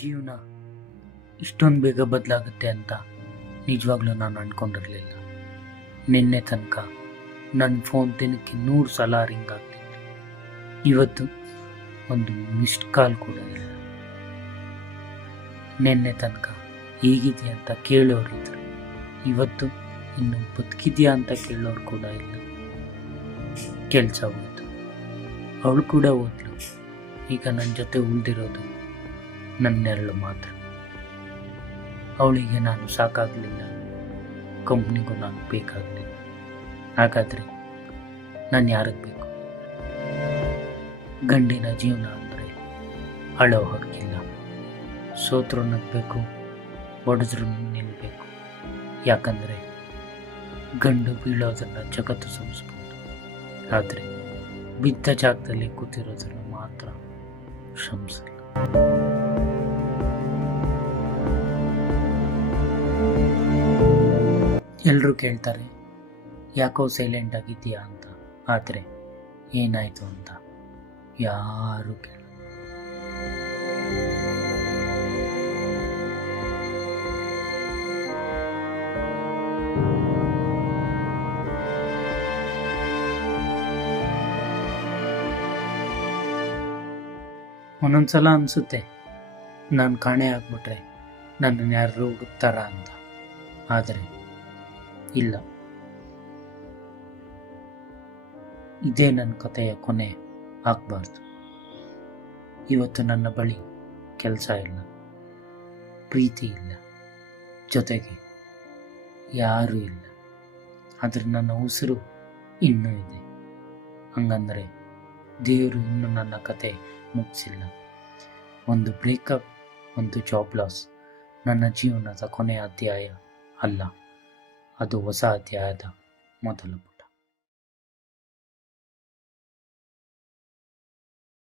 ಜೀವನ ಇಷ್ಟೊಂದು ಬೇಗ ಬದಲಾಗುತ್ತೆ ಅಂತ ನಿಜವಾಗ್ಲೂ ನಾನು ಅಂದ್ಕೊಂಡಿರಲಿಲ್ಲ. ನಿನ್ನೆ ತನಕ ನನ್ನ ಫೋನ್ ದಿನಕ್ಕೆ 100 ಸಲ ರಿಂಗ್ ಆಗ್ತಿತ್ತು. ಇವತ್ತು ಒಂದು ಮಿಸ್ಡ್ ಕಾಲ್ ಕೂಡ ಇಲ್ಲ. ನಿನ್ನೆ ತನಕ ಹೇಗಿದೆಯಾ ಅಂತ ಕೇಳೋರಿದ್ರು, ಇವತ್ತು ಇನ್ನು ಬದುಕಿದೆಯಾ ಅಂತ ಕೇಳೋರು ಕೂಡ ಇಲ್ಲ. ಕೆಲಸ ಹೋಯ್ತು, ಅವಳು ಕೂಡ ಹೋದ್ಲು. ಈಗ ನನ್ನ ಜೊತೆ ಉಳಿದಿರೋದು ನನ್ನೆರಳು ಮಾತ್ರ. ಅವಳಿಗೆ ನಾನು ಸಾಕಾಗಲಿಲ್ಲ, ಕಂಪ್ನಿಗೂ ನಾನು ಬೇಕಾಗಲಿಲ್ಲ. ಹಾಗಾದರೆ ನಾನು ಯಾರಿಗೆ ಬೇಕು? ಗಂಡಿನ ಜೀವನ ಅಂದರೆ ಅಳೋ ಹೊರಗಿಲ್ಲ. ಸೋತ್ರು ನಗಬೇಕು, ಹೊಡೆದ್ರು ನಿಲ್ಲಬೇಕು. ಯಾಕಂದರೆ ಗಂಡು ಬೀಳೋದನ್ನು ಜಗತ್ತು ಸಹಿಸ್ಬೋದು, ಆದರೆ ಬಿದ್ದ ಜಾಗದಲ್ಲಿ ಕೂತಿರೋದನ್ನು ಮಾತ್ರ ಶ್ರಮಿಸಲ್ಲ. ಎಲ್ಲರೂ ಕೇಳ್ತಾರೆ, ಯಾಕೋ ಸೈಲೆಂಟ್ ಆಗಿದೆಯಾ ಅಂತ. ಆದರೆ ಏನಾಯಿತು ಅಂತ ಯಾರೂ ಕೇಳ. ಒಂದೊಂದ್ಸಲ ಅನಿಸುತ್ತೆ, ನಾನು ಕಾಣೆ ಆಗ್ಬಿಟ್ರೆ ನನ್ನನ್ನು ಯಾರು ಹುಡುಕ್ತಾರ ಅಂತ. ಆದರೆ ಇಲ್ಲ, ಇದೇ ನನ್ನ ಕಥೆಯ ಕೊನೆ ಆಗಬಾರ್ದು. ಇವತ್ತು ನನ್ನ ಬಳಿ ಕೆಲಸ ಇಲ್ಲ, ಪ್ರೀತಿ ಇಲ್ಲ, ಜೊತೆಗೆ ಯಾರೂ ಇಲ್ಲ. ಆದರೆ ನನ್ನ ಉಸಿರು ಇನ್ನೂ ಇದೆ. ಹಂಗಂದರೆ ದೇವರು ಇನ್ನೂ ನನ್ನ ಕತೆ ಮುಗಿಸಿಲ್ಲ. ಒಂದು ಬ್ರೇಕಪ್, ಒಂದು ಜಾಬ್ ಲಾಸ್ ನನ್ನ ಜೀವನದ ಕೊನೆಯ ಅಧ್ಯಾಯ ಅಲ್ಲ, ಅದು ಹೊಸ ಅಧ್ಯಾಯದ ಮೊದಲು.